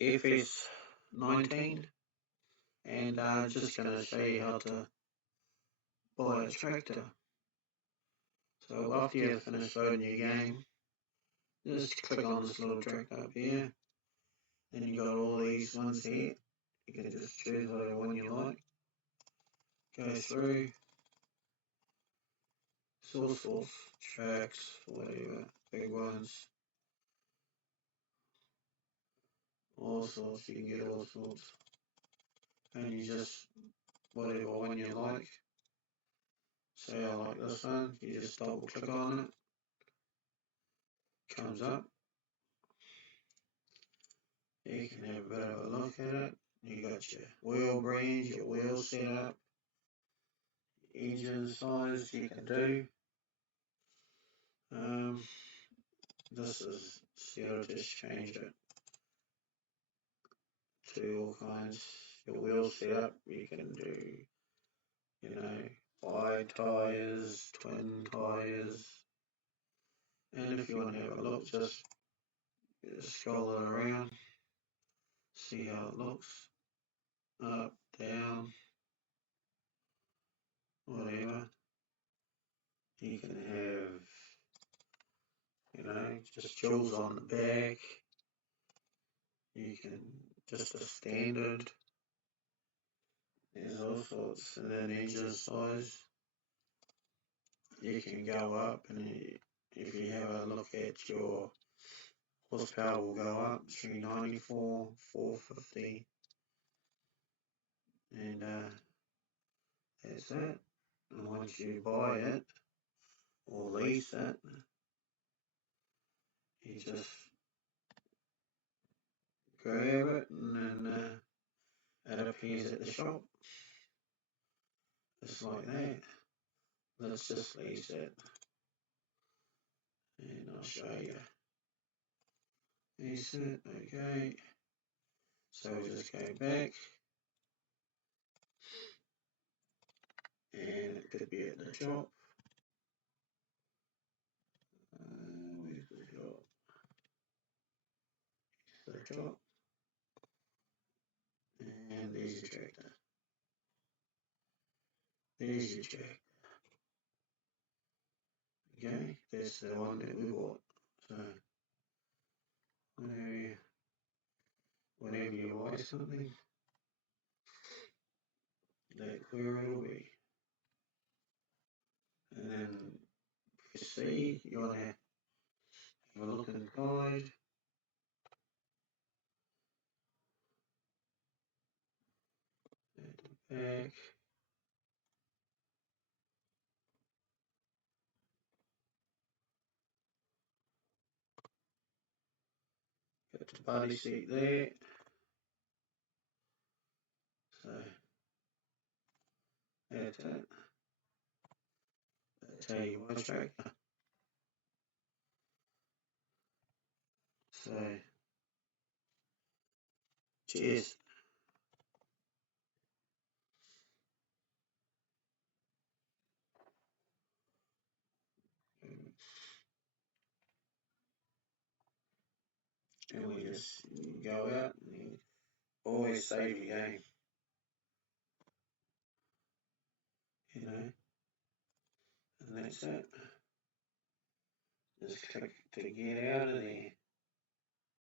fs19, and I'm just going to show you how to buy a tractor. So after you've finished loading your game, just click on this little tractor up here. Then you got all these ones here. You can just choose whatever one you like. Go through source, tracks, whatever, big ones, all sorts. You can get all sorts, and you just whatever one you like. Say I like this one. You just double click on it. Comes up. You can have a bit of a look at it. You got your wheel brands, your wheel setup, engine size you can do. This is, see, I'll just change it to all kinds. Your wheel setup, you can do, wide tyres, twin tyres. And if you want to have a look, just scroll it around, see how it looks. Up, down, whatever. You can have, just jewels on the back. You can, just a standard. There's all sorts, and then engine size. You can go up, and if you have a look at your horsepower, will go up 394, 450, and that's it. And once you buy it or lease it, you just grab it, and then it appears at the shop. Just like that. Let's just lease it, and I'll show you. Lease it, okay. So we'll just go back, and it could be at the shop. Where's the shop? The shop. And there's your tractor. There's your tractor. Okay, that's the one that we bought. So whenever you buy something, that's where it'll be. And then for C, you want to have a look inside. At the back. Got the body seat there. So that's it. That's how you buy a tractor. So cheers. And we just go out and always save your game. And that's it. Just click to get out of there.